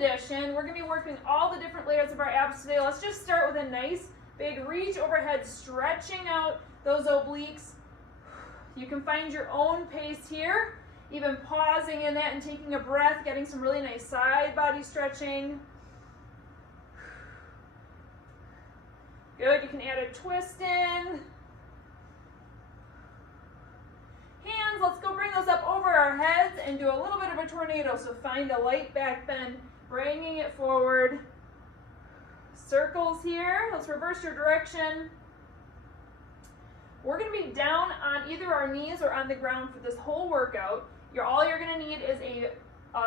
edition. We're going to be working all the different layers of our abs today. Let's just start with a nice big reach overhead, stretching out those obliques. You can find your own pace here, even pausing in that and taking a breath, getting some really nice side body stretching. Good, you can add a twist in. Hands, let's go bring those up over our heads and do a little bit of a tornado. So find a light back bend, bringing it forward. Circles here. Let's reverse your direction. We're going to be down on either our knees or on the ground for this whole workout. All you're going to need is a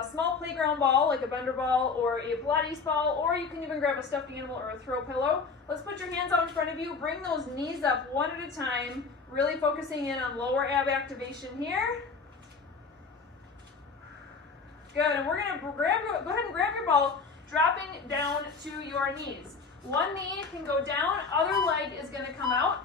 small playground ball, like a bender ball or a Pilates ball, or you can even grab a stuffed animal or a throw pillow. Let's put your hands out in front of you. Bring those knees up one at a time, really focusing in on lower ab activation here. Good, and we're going to go ahead and grab your ball, dropping down to your knees. One knee can go down, other leg is going to come out.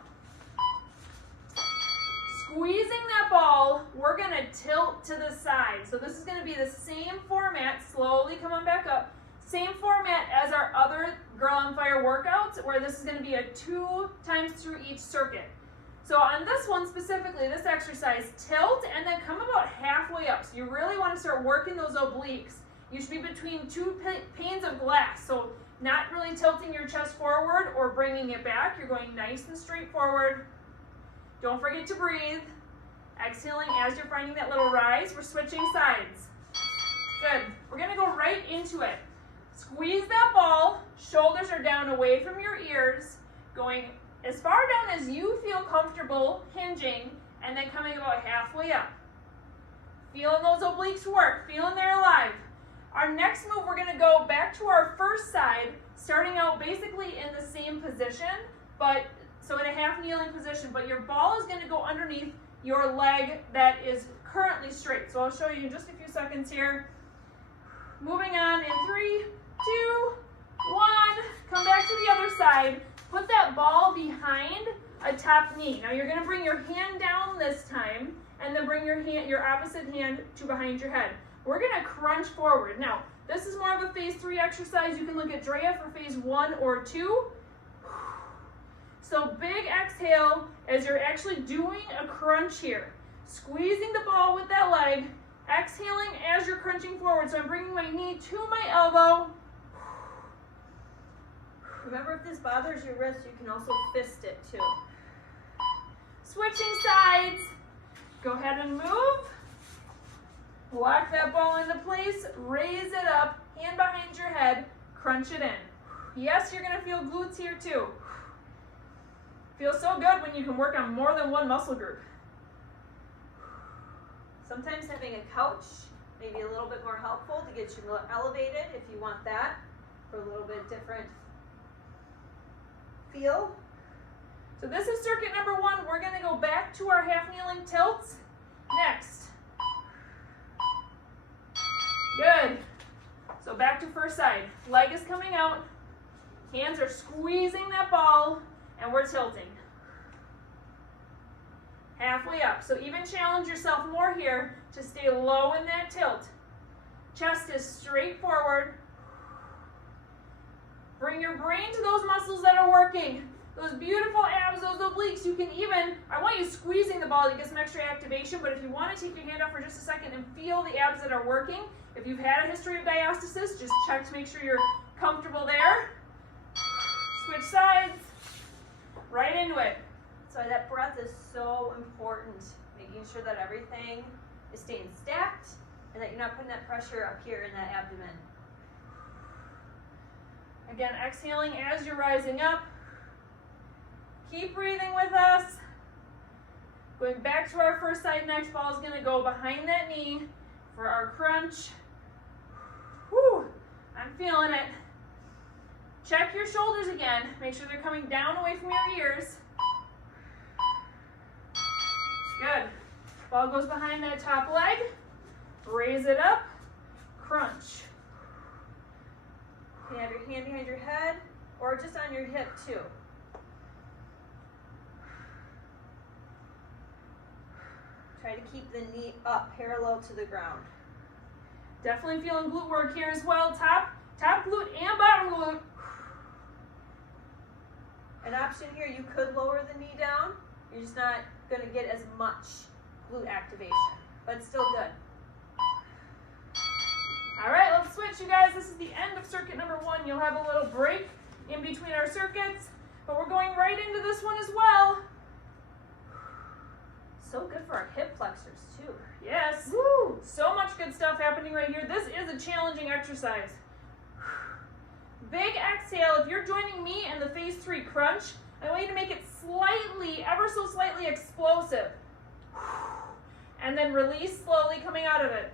Squeezing that ball, we're going to tilt to the side. So this is going to be the same format, slowly coming back up. Same format as our other Girl on Fire workouts, where this is going to be a 2 times through each circuit. So on this one specifically, this exercise, tilt and then come about halfway up. So you really want to start working those obliques. You should be between 2 panes of glass. So not really tilting your chest forward or bringing it back. You're going nice and straight forward. Don't forget to breathe. Exhaling as you're finding that little rise. We're switching sides. Good. We're going to go right into it. Squeeze that ball. Shoulders are down away from your ears. Going as far down as you feel comfortable hinging, and then coming about halfway up. Feeling those obliques work. Feeling they're alive. Our next move, we're going to go back to our first side, starting out basically in the same position, so in a half kneeling position, but your ball is going to go underneath your leg that is currently straight. So I'll show you in just a few seconds here. Moving on in 3, 2, 1. Come back to the other side. Put that ball behind a top knee. Now you're going to bring your hand down this time, and then bring your opposite hand to behind your head. We're going to crunch forward. Now, this is more of a phase 3 exercise. You can look at Drea for phase 1 or 2. So big exhale as you're actually doing a crunch here. Squeezing the ball with that leg. Exhaling as you're crunching forward. So I'm bringing my knee to my elbow. Remember, if this bothers your wrist, you can also fist it too. Switching sides. Go ahead and move. Lock that ball into place. Raise it up. Hand behind your head. Crunch it in. Yes, you're going to feel glutes here too. Feels so good when you can work on more than one muscle group. Sometimes having a couch may be a little bit more helpful to get you elevated if you want that for a little bit different feel. So this is circuit number 1. We're going to go back to our half kneeling tilts next. Good. So back to first side. Leg is coming out. Hands are squeezing that ball, and we're tilting. Halfway up. So even challenge yourself more here to stay low in that tilt. Chest is straight forward. Bring your brain to those muscles that are working. Those beautiful abs, those obliques. You can even, I want you squeezing the ball to get some extra activation, but if you want to take your hand off for just a second and feel the abs that are working, if you've had a history of diastasis, just check to make sure you're comfortable there. Switch sides. Right into it. So that breath is so important, making sure that everything is staying stacked and that you're not putting that pressure up here in that abdomen. Again, exhaling as you're rising up. Keep breathing with us. Going back to our first side next. Ball is going to go behind that knee for our crunch. Whew, I'm feeling it. Check your shoulders again. Make sure they're coming down away from your ears. Good. Ball goes behind that top leg. Raise it up. Crunch. You can have your hand behind your head or just on your hip too. Try to keep the knee up parallel to the ground. Definitely feeling glute work here as well. Top top glute and bottom glute. An option here, you could lower the knee down. You're just not going to get as much glute activation, but it's still good. All right, let's switch, you guys. This is the end of circuit number 1. You'll have a little break in between our circuits, but we're going right into this one as well. So good for our hip flexors too. Yes. Woo! So much good stuff happening right here. This is a challenging exercise. Big exhale. If you're joining me in the phase 3 crunch, I want you to make it slightly, ever so slightly explosive. And then release slowly coming out of it.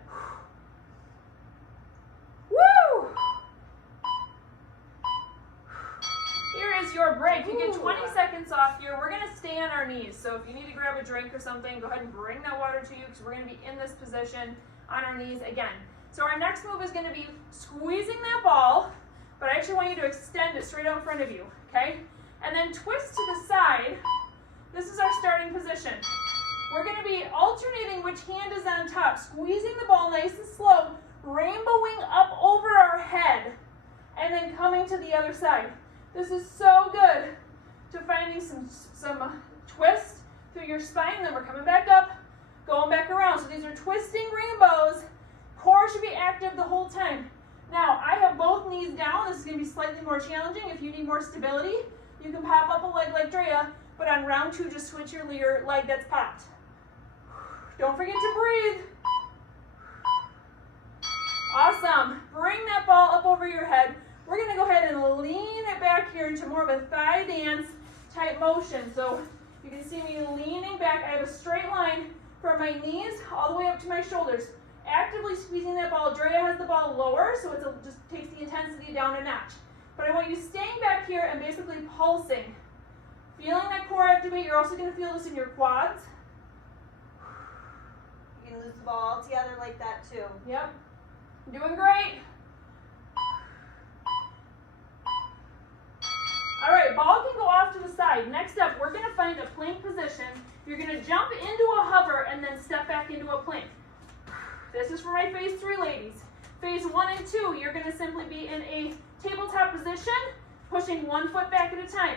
Woo! Here is your break. You get 20 seconds off here. We're going to stay on our knees. So if you need to grab a drink or something, go ahead and bring that water to you because we're going to be in this position on our knees again. So our next move is going to be squeezing that ball, but I actually want you to extend it straight out in front of you, okay? And then twist to the side. This is our starting position. We're going to be alternating which hand is on top, squeezing the ball nice and slow, rainbowing up over our head, and then coming to the other side. This is so good to finding some twist through your spine. Then we're coming back up, going back around. So these are twisting rainbows. Core should be active the whole time. Now, I have both knees down. This is going to be slightly more challenging. If you need more stability, you can pop up a leg like Drea, but on round 2, just switch your leg that's popped. Don't forget to breathe. Awesome. Bring that ball up over your head. We're going to go ahead and lean it back here into more of a thigh dance type motion. So you can see me leaning back. I have a straight line from my knees all the way up to my shoulders. Actively squeezing that ball. Drea has the ball lower, so it just takes the intensity down a notch. But I want you staying back here and basically pulsing. Feeling that core activate. You're also going to feel this in your quads. You can lose the ball together like that too. Yep. Doing great. All right, ball can go off to the side. Next up, we're going to find a plank position. You're going to jump into a hover and then step back into a plank. This is for my phase 3 ladies. Phase 1 and 2, you're going to simply be in a tabletop position, pushing one foot back at a time.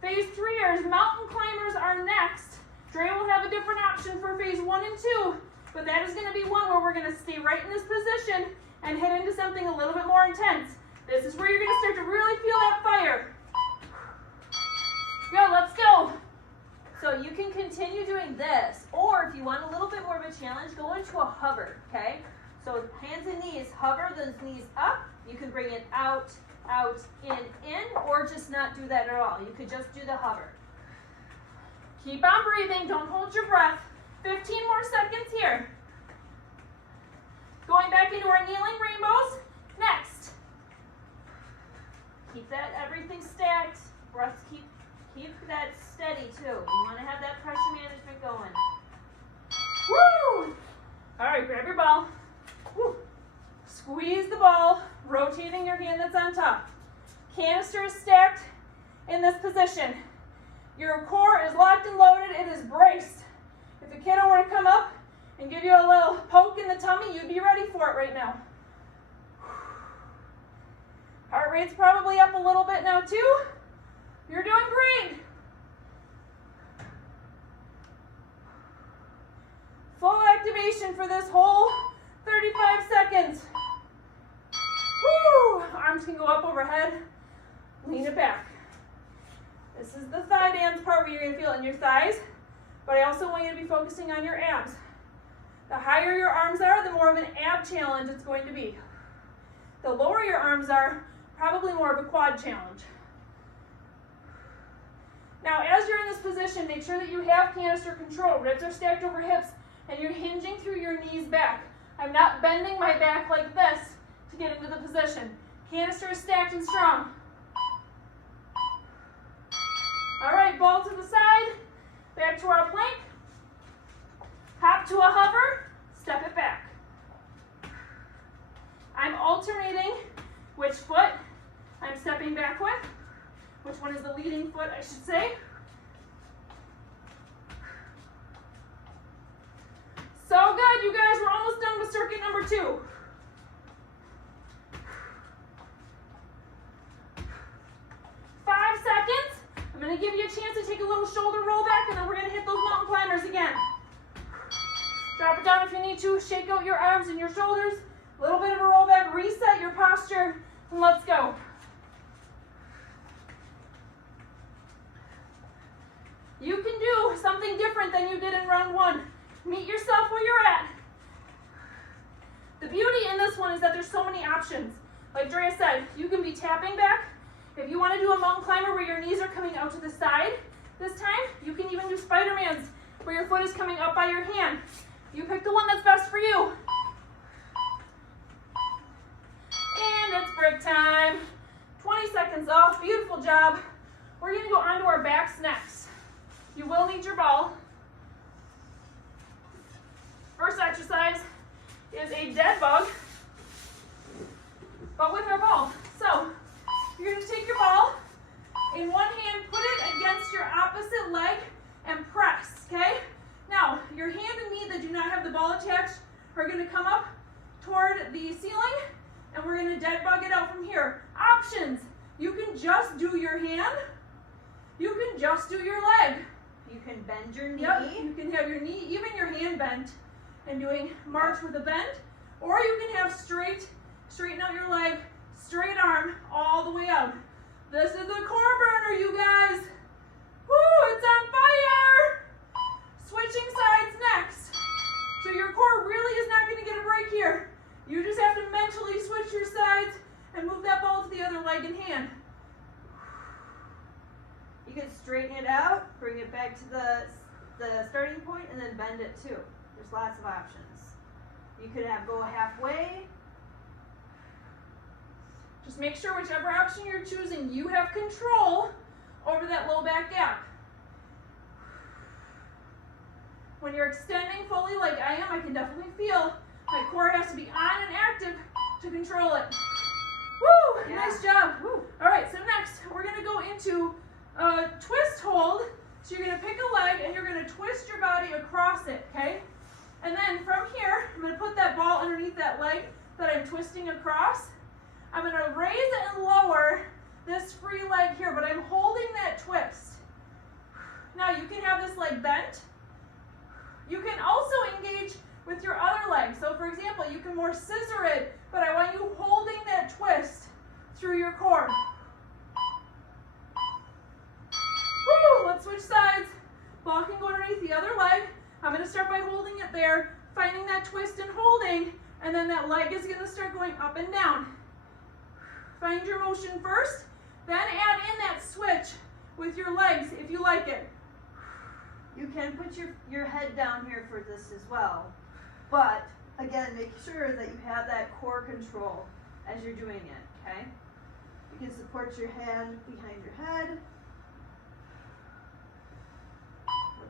Phase 3ers, mountain climbers are next. Drea will have a different option for phase 1 and 2, but that is going to be one where we're going to stay right in this position and head into something a little bit more intense. This is where you're going to start to really feel that fire. Go, let's go. So you can continue doing this, or if you want a little bit more of a challenge, go into a hover, okay? So hands and knees, hover those knees up. You can bring it out, out, in, or just not do that at all. You could just do the hover. Keep on breathing, don't hold your breath. 15 more seconds here. Going back into our kneeling rainbows. Next. Keep that everything stacked. Breaths keep that steady too. You want to have that pressure management going. Woo! All right, grab your ball. Woo. Squeeze the ball, rotating your hand that's on top. Canister is stacked in this position. Your core is locked and loaded. It is braced. If a kiddo were to come up and give you a little poke in the tummy, you'd be ready for it right now. Heart rate's probably up a little bit now too. You're doing great. Full activation for this whole 35 seconds. Woo! Arms can go up overhead. Lean it back. This is the thigh dance part where you're going to feel it in your thighs, but I also want you to be focusing on your abs. The higher your arms are, the more of an ab challenge it's going to be. The lower your arms are, probably more of a quad challenge. Now, as you're in this position, make sure that you have canister control. Ribs are stacked over hips, and you're hinging through your knees back. I'm not bending my back like this to get into the position. Canister is stacked and strong. All right, ball to the side, back to our plank. Hop to a hover, step it back. I'm alternating which foot I'm stepping back with. Which one is the leading foot, I should say. So good, you guys. We're almost done with circuit for 2. 5 seconds. I'm going to give you a chance to take a little shoulder roll back, and then we're going to hit those mountain climbers again. Drop it down if you need to. Shake out your arms and your shoulders. A little bit of a roll back. Reset your posture, and let's go. You can do something different than you did in round 1. Meet yourself where you're at. The beauty in this one is that there's so many options. Like Drea said, you can be tapping back. If you want to do a mountain climber where your knees are coming out to the side this time, you can even do Spider-Man's where your foot is coming up by your hand. You pick the one that's best for you. And it's break time. 20 seconds off. Beautiful job. We're going to go onto our backs next. You will need your ball. First exercise is a dead bug, but with our ball. So you're going to take your ball, in one hand put it against your opposite leg and press, okay? Now, your hand and knee that do not have the ball attached are going to come up toward the ceiling, and we're going to dead bug it out from here. Options. You can just do your hand. You can just do your leg. You can bend your knee. Yep, you can have your knee, even your hand bent, and doing march with a bend. Or you can have straighten out your leg, straight arm, all the way out. This is a core burner, you guys. Woo, it's on fire. Switching sides next. So your core really is not going to get a break here. You just have to mentally switch your sides and move that ball to the other leg and hand. You can straighten it out, bring it back to the starting point, and then bend it too. There's lots of options. You could go halfway. Just make sure whichever option you're choosing, you have control over that low back gap. When you're extending fully like I am, I can definitely feel my core has to be on and active to control it. Woo! Yeah. Nice job. Woo. All right, so next we're going to go into a twist hold. So you're going to pick a leg and you're going to twist your body across it, okay? And then from here, I'm going to put that ball underneath that leg that I'm twisting across. I'm going to raise and lower this free leg here, but I'm holding that twist. Now you can have this leg bent. You can also engage with your other leg. So for example, you can more scissor it, but I want you holding that twist through your core. Woo! Let's switch sides. Ball can go underneath the other leg. I'm going to start by holding it there, finding that twist and holding, and then that leg is going to start going up and down. Find your motion first, then add in that switch with your legs if you like it. You can put your head down here for this as well, but again, make sure that you have that core control as you're doing it, okay? You can support your hand behind your head.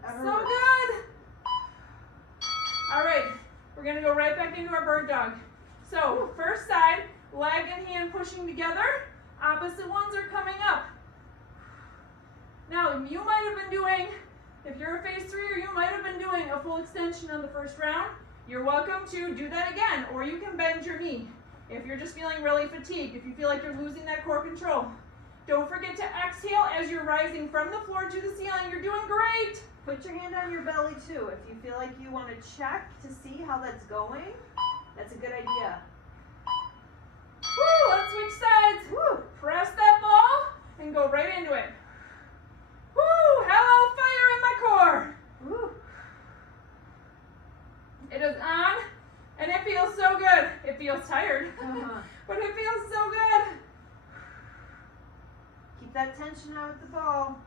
Whatever So works. good! All right, we're gonna go right back into our bird dog. So first side, leg and hand pushing together, opposite ones are coming up. Now you might have been doing, if you're a phase 3, or you might have been doing a full extension on the first round, you're welcome to do that again, or you can bend your knee. If you're just feeling really fatigued, if you feel like you're losing that core control. Don't forget to exhale as you're rising from the floor to the ceiling. You're doing great. Put your hand on your belly too. If you feel like you want to check to see how that's going, that's a good idea. Woo, let's switch sides. Woo, press that ball and go right into it. Woo, hello, fire in my core. Woo. It is on, and it feels so good. It feels tired, but it feels so good. Keep that tension out with the ball.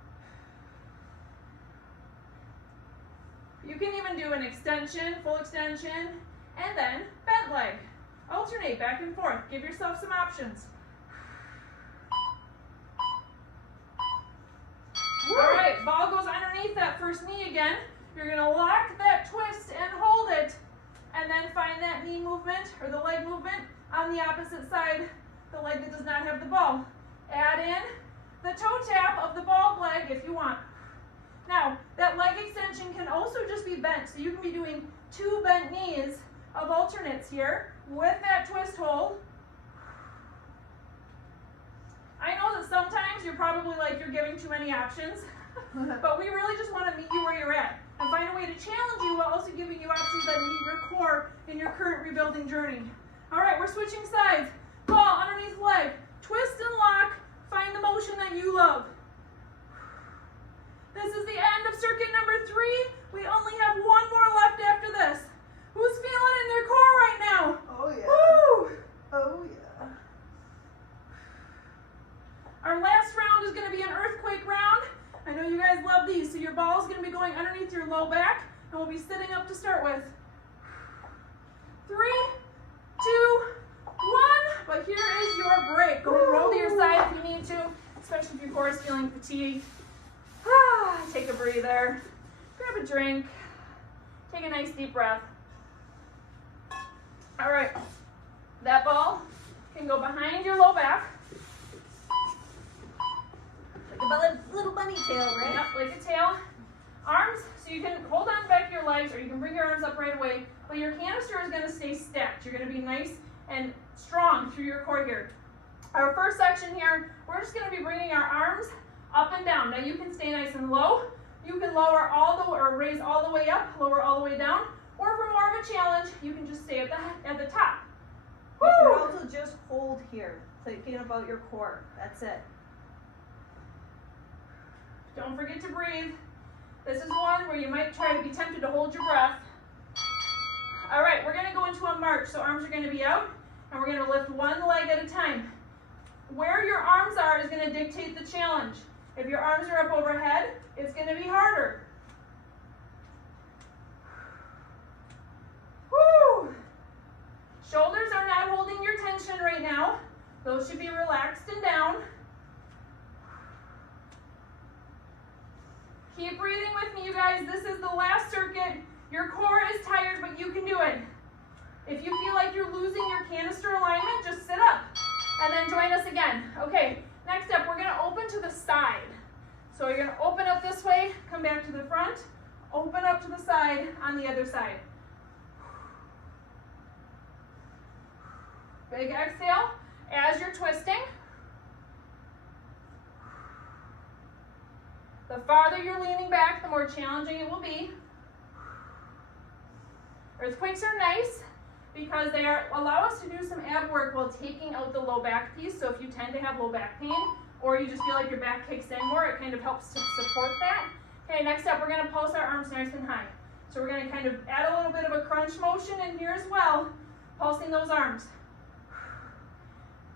You can even do an extension, full extension, and then bent leg. Alternate back and forth. Give yourself some options. Woo. All right, ball goes underneath that first knee again. You're going to lock that twist and hold it, and then find that knee movement or the leg movement on the opposite side, the leg that does not have the ball. Add in the toe tap of the ball leg if you want. Now, that leg extension can also just be bent, so you can be doing 2 bent knees of alternates here, with that twist hold. I know that sometimes you're probably like you're giving too many options, but we really just want to meet you where you're at and find a way to challenge you while also giving you options that meet your core in your current rebuilding journey. All right, we're switching sides. Ball underneath leg. Twist and lock. Find the motion that you love. This is the end of circuit number 3. We only have one more left after this. Who's feeling in their core right now? Oh yeah. Woo! Oh yeah. Our last round is going to be an earthquake round. I know you guys love these. So your ball is going to be going underneath your low back, and we'll be sitting up to start with. 3, 2, 1. But here is your break. Go and roll to your side if you need to, especially if your core is feeling fatigued. Take a breather. Grab a drink. Take a nice deep breath. All right. That ball can go behind your low back. Like a little bunny tail, right? Yep, like a tail. Arms, so you can hold on back your legs or you can bring your arms up right away, but your canister is going to stay stacked. You're going to be nice and strong through your core here. Our first section here, we're just going to be bringing our arms up and down. Now you can stay nice and low. You can lower all the way, or raise all the way up, lower all the way down, or for more of a challenge, you can just stay at the top. You Woo! can also just hold here, thinking about your core. That's it. Don't forget to breathe. This is one where you might try to be tempted to hold your breath. All right, we're going to go into a march. So arms are going to be out, and we're going to lift one leg at a time. Where your arms are is going to dictate the challenge. If your arms are up overhead, it's going to be harder. Woo! Shoulders are not holding your tension right now. Those should be relaxed and down. Keep breathing with me, you guys. This is the last circuit. Your core is tired, but you can do it. If you feel like you're losing your canister alignment, just sit up and then join us again. Okay, next up, we're going to open to the side. So you're going to open up this way, come back to the front, open up to the side on the other side. Big exhale as you're twisting. The farther you're leaning back, the more challenging it will be. Earthquakes are nice because they allow us to do some ab work while taking out the low back piece. So if you tend to have low back pain or you just feel like your back kicks in more, it kind of helps to support that. Okay, next up, we're going to pulse our arms nice and high. So we're going to kind of add a little bit of a crunch motion in here as well, pulsing those arms.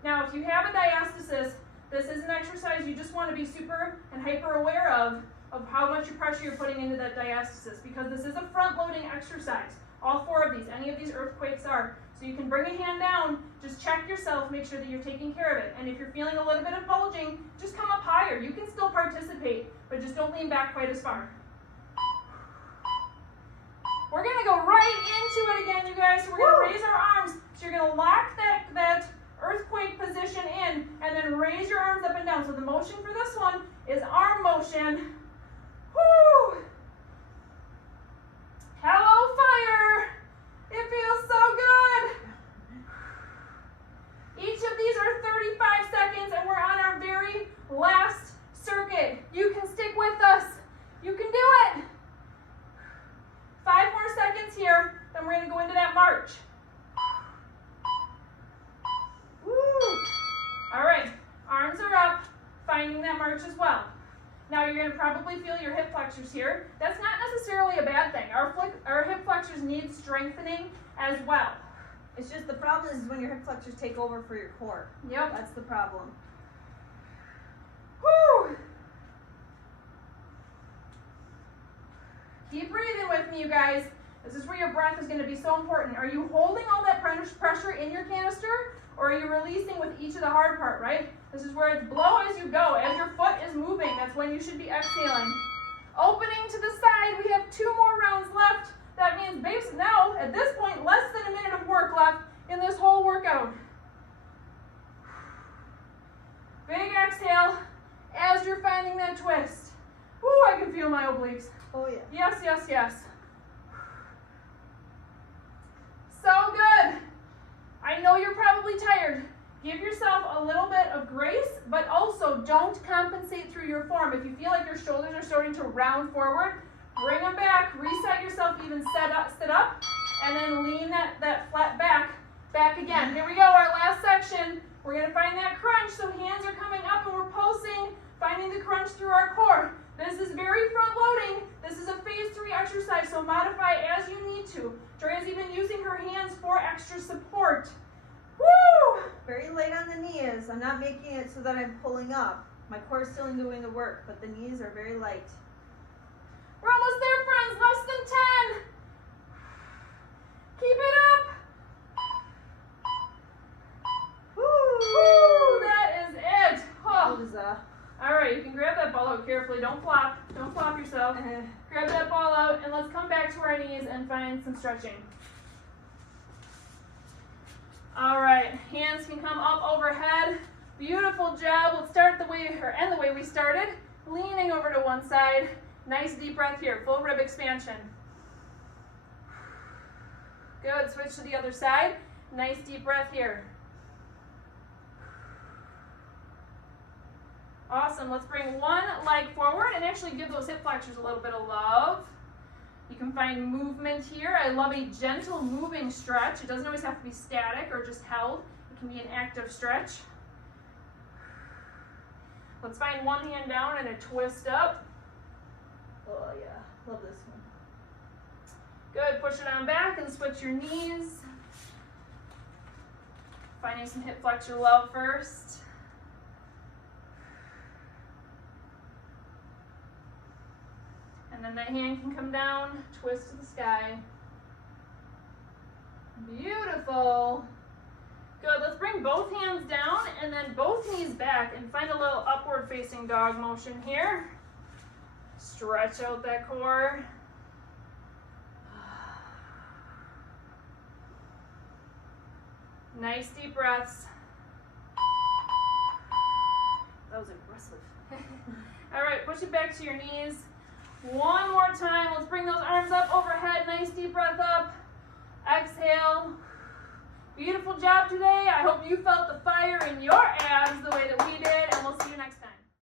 Now, if you have a diastasis, this is an exercise you just want to be super and hyper aware of how much pressure you're putting into that diastasis, because this is a front-loading exercise. All 4 of these, any of these earthquakes are. So you can bring a hand down, just check yourself, make sure that you're taking care of it. And if you're feeling a little bit of bulging, just come up higher. You can still participate, but just don't lean back quite as far. We're going to go right into it again, you guys. So we're going to raise our arms. So you're going to lock that earthquake position in, and then raise your arms up and down. So the motion for this one is arm motion. Woo! Hello, fire! It feels so good! Each of these are 35 seconds, and we're on our very last circuit. You can stick with us. You can do it. 5 more seconds here, then we're going to go into that march. Woo! All right, arms are up, finding that march as well. Now you're going to probably feel your hip flexors here. That's not necessarily a bad thing. Our hip flexors need strengthening as well. It's just the problem is when your hip flexors take over for your core. Yep. That's the problem. Woo! Keep breathing with me, you guys. This is where your breath is going to be so important. Are you holding all that pressure in your canister, or are you releasing with each of the hard part, right? This is where it's blow as you go. As your foot is moving, that's when you should be exhaling. Opening to the side, we have 2 more rounds left. That means basically now, at this point, less than a minute of work left in this whole workout. Big exhale as you're finding that twist. Woo, I can feel my obliques. Oh yeah. Yes, yes, yes. So good. know you're probably tired. Give yourself a little bit of grace, but also don't compensate through your form. If you feel like your shoulders are starting to round forward, bring them back, reset yourself, even sit up, and then lean that flat back again. Here we go, our last section. We're gonna find that crunch, so hands are coming up and we're pulsing, finding the crunch through our core. This is very front loading. This is a phase 3 exercise, so modify as you need to. Drea's even using her hands for extra support. Woo! Very light on the knees. I'm not making it so that I'm pulling up. My core is still doing the work, but the knees are very light. We're almost there, friends. Less than 10. Keep it up. Woo! That is it. Oh. All right, you can grab that ball out carefully. Don't flop. Don't flop yourself. Grab that ball out, and let's come back to our knees and find some stretching. All right, hands can come up overhead. Beautiful job. Let's start the way, or end the way we started. Leaning over to one side. Nice deep breath here, full rib expansion. Good, switch to the other side. Nice deep breath here. Awesome, let's bring one leg forward and actually give those hip flexors a little bit of love. You can find movement here. I love a gentle moving stretch. It doesn't always have to be static or just held. It can be an active stretch. Let's find one hand down and a twist up. Oh yeah, love this one. Good, push it on back and switch your knees. Finding some hip flexor love first. And then that hand can come down, twist to the sky. Beautiful. Good, let's bring both hands down and then both knees back and find a little upward facing dog motion here. Stretch out that core. Nice deep breaths. That was aggressive. All right, push it back to your knees. One more time. Let's bring those arms up overhead. Nice deep breath up. Exhale. Beautiful job today. I hope you felt the fire in your abs the way that we did, and we'll see you next time.